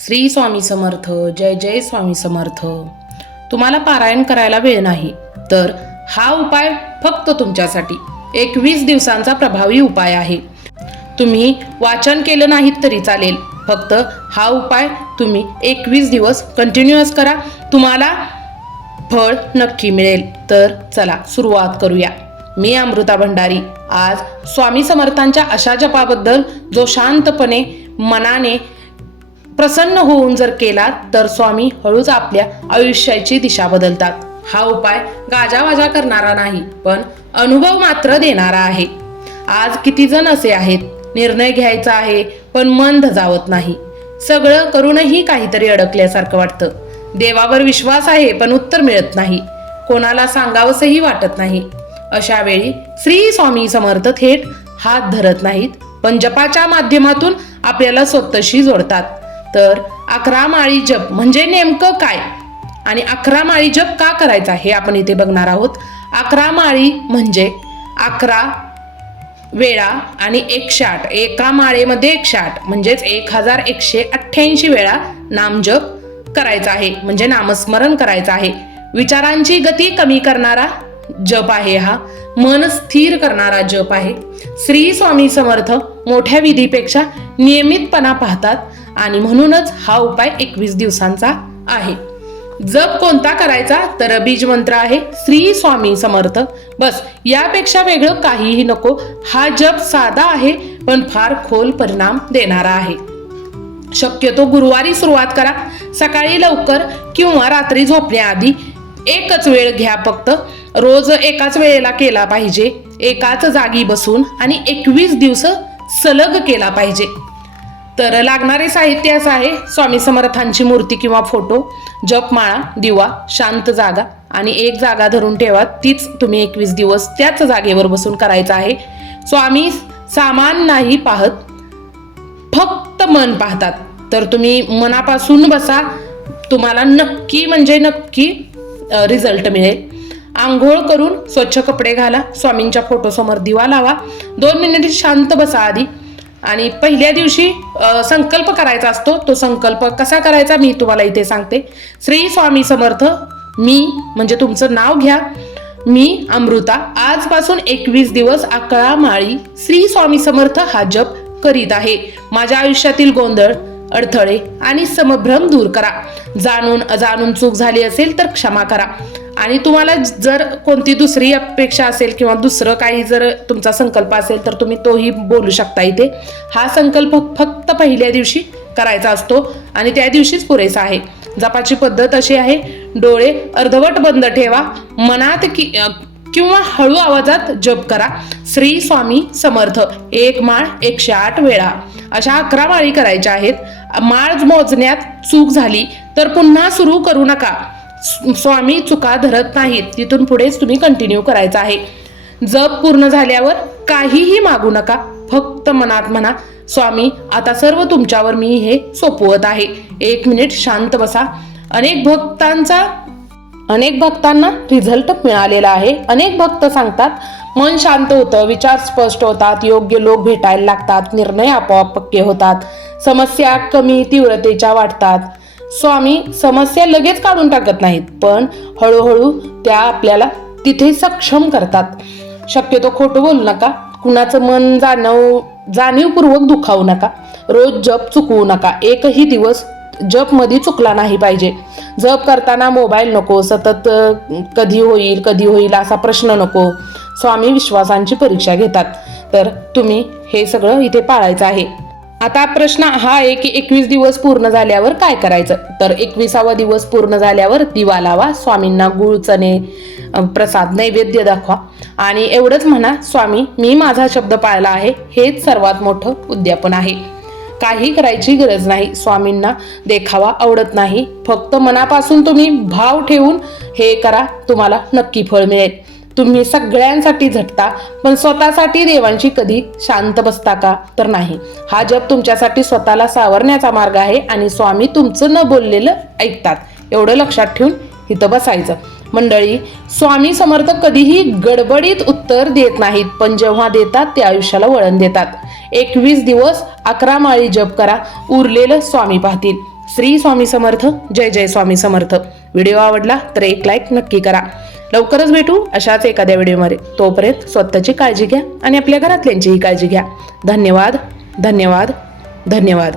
श्री स्वामी समर्थ. जय जय स्वामी समर्थ. तुम्हाला पारायण करायला वेळ नाही तर हा उपाय फक्त तुमच्यासाठी 21 दिवसांचा प्रभावी उपाय आहे. तुम्ही वाचन केलं नाहीत तरी चालेल, फक्त हा उपाय तुम्ही 21 दिवस कंटिन्युअस करा, तुम्हाला फळ नक्की मिळेल. तर चला सुरुवात करूया. मी अमृता भंडारी. आज स्वामी समर्थांच्या अशा जपाबद्दल जो शांतपणे मनाने प्रसन्न होऊन जर केला तर स्वामी हळूच आपल्या आयुष्याची दिशा बदलतात. हा उपाय गाजावाजा करणारा नाही, पण अनुभव मात्र देणारा आहे. आज किती जण असे आहेत, निर्णय घ्यायचा आहे पण मन धजावत नाही, सगळं करूनही काहीतरी अडकल्यासारखं वाटतं, देवावर विश्वास आहे पण उत्तर मिळत नाही, कोणाला सांगावंसही वाटत नाही. अशा वेळी श्री स्वामी समर्थ थेट हात धरत नाहीत, पण जपाच्या माध्यमातून आपल्याला स्वतःशी जोडतात. तर 11 माळी जप म्हणजे नेमकं काय आणि 11 माळी जप का करायचा हे आपण इथे बघणार आहोत. 11 माळी म्हणजे 11 वेळा आणि 108, एका माळेमध्ये 108 म्हणजेच 1188 वेळा नामजप करायचा आहे, म्हणजे नामस्मरण करायचं आहे. विचारांची गती कमी करणारा जप आहे हा, मन स्थिर करणारा जप आहे. श्री स्वामी समर्थ मोठ्या विधीपेक्षा नियमितपणा पाहतात आणि म्हणूनच हा उपाय 21 दिवसांचा आहे. जप कोणता करायचा तर बीज मंत्र आहे श्री स्वामी समर्थ, बस, यापेक्षा वेगळं काहीही नको. हा जप साधा आहे पण फार खोल परिणाम देणारा आहे. शक्यतो गुरुवारी सुरुवात करा, सकाळी लवकर किंवा रात्री झोपण्याआधी एकच वेळ घ्या. फक्त रोज एकाच वेळेला केला पाहिजे, एकाच जागी बसून आणि 21 दिवस सलग केला पाहिजे. तर लागणारे साहित्य असं आहे: स्वामी समर्थांची मूर्ती किंवा फोटो, जपमाळा, दिवा, शांत जागा आणि एक जागा धरून ठेवा, तीच तुम्ही 21 दिवस त्याच जागेवर बसून करायचं आहे. स्वामी सामान नाही पाहत, फक्त मन पाहतात. तर तुम्ही मनापासून बसा, तुम्हाला नक्की म्हणजे नक्की रिझल्ट मिळेल. आंघोळ करून स्वच्छ कपडे घाला, स्वामींच्या फोटोसमोर दिवा लावा, 2 मिनिटे शांत बसा आधी. आणि पहिल्या दिवशी संकल्प करायचा असतो. तो संकल्प कसा करायचा मी तुम्हाला इथे सांगते. श्री स्वामी समर्थ, मी म्हणजे तुमचं नाव घ्या, मी अमृता आजपासून 21 दिवस 11 माळी श्री स्वामी समर्थ हा जप करीत आहे. माझ्या आयुष्यातील गोंधळ, अडथळे आणि समभ्रम दूर करा. जाणून अजाणून चूक झाली असेल तर क्षमा करा. आणि तुम्हाला जर कोणती दुसरी अपेक्षा असेल किंवा दुसरं काही जर तुमचा संकल्प असेल तर तुम्ही तोही बोलू शकता इथे. हा संकल्प फक्त पहिल्या दिवशी करायचा असतो आणि त्या दिवशीच पुरेसा आहे. जपाची पद्धत अशी आहे: डोळे अर्धवट बंद ठेवा, मनात किंवा हळू आवाजात जप करा. श्री स्वामी समर्थ, एक माळ 108 वेळा, अशा 11 माळी करायच्या आहेत. माळ मोजण्यात चूक झाली तर पुन्हा सुरू करू नका, स्वामी चुका धरत नाहीत, तिथून पुढेच तुम्ही कंटिन्यू करायचं आहे. जप पूर्ण झाल्यावर काहीही मागू नका, फक्त मनात म्हणा, स्वामी आता सर्व तुमच्यावर मी हे सोपवत आहे. 1 मिनिट शांत बसा. अनेक भक्तांना रिझल्ट मिळालेला आहे. अनेक भक्त सांगतात मन शांत होतं, विचार स्पष्ट होतात, योग्य लोक भेटायला लागतात, निर्णय आपोआप पक्के होतात, समस्या कमी तीव्रतेच्या वाटतात. स्वामी समस्या लगेच काढून टाकत नाहीत, पण हळूहळू त्या आपल्याला तिथे सक्षम करतात. शक्यतो खोटं बोलू नका, कुणाचं मन जाणीवपूर्वक दुखावू नका. रोज जप चुकवू नका, एकही दिवस जप मध्ये चुकला नाही पाहिजे. जप करताना मोबाईल नको, सतत कधी होईल असा प्रश्न नको. स्वामी विश्वासांची परीक्षा घेतात. तर तुम्ही हे सगळं इथे पाळायचं आहे. आता प्रश्न हा आहे की 21 दिवस पूर्ण झाल्यावर काय करायचं. तर 21वा दिवस पूर्ण झाल्यावर दिवा लावा, स्वामींना गुळ, चणे, प्रसाद, नैवेद्य दाखवा आणि एवढंच म्हणा, स्वामी मी माझा शब्द पाळला आहे. हेच सर्वात मोठं उद्यापन आहे. काही करायची गरज नाही, स्वामींना देखावा आवडत नाही, फक्त मनापासून तुम्ही भाव ठेवून हे करा, तुम्हाला नक्की फळ मिळेल. तुम्ही सगळ्यांसाठी झटता पण स्वतःसाठी देवांशी कधी शांत बसता का तर नाही. हा जप तुमच्यासाठी स्वतःला सावरण्याचा मार्ग आहे आणि स्वामी तुमचं न बोललेलं ऐकतात, एवढं लक्षात ठेवून इथं बसायचं. मंडळी, स्वामी समर्थ कधीही गडबडीत उत्तर देत नाहीत, पण जेव्हा देतात ते आयुष्याला वळण देतात. 21 दिवस 11 माळी जप करा, उरलेलं स्वामी पाहतील. श्री स्वामी समर्थ. जय जय स्वामी समर्थ. व्हिडिओ आवडला तर एक लाईक नक्की करा. लवकरच भेटू अशाच एखाद्या व्हिडिओमध्ये. तोपर्यंत स्वतःची काळजी घ्या आणि आपल्या घरातल्यांचीही काळजी घ्या. धन्यवाद. धन्यवाद. धन्यवाद.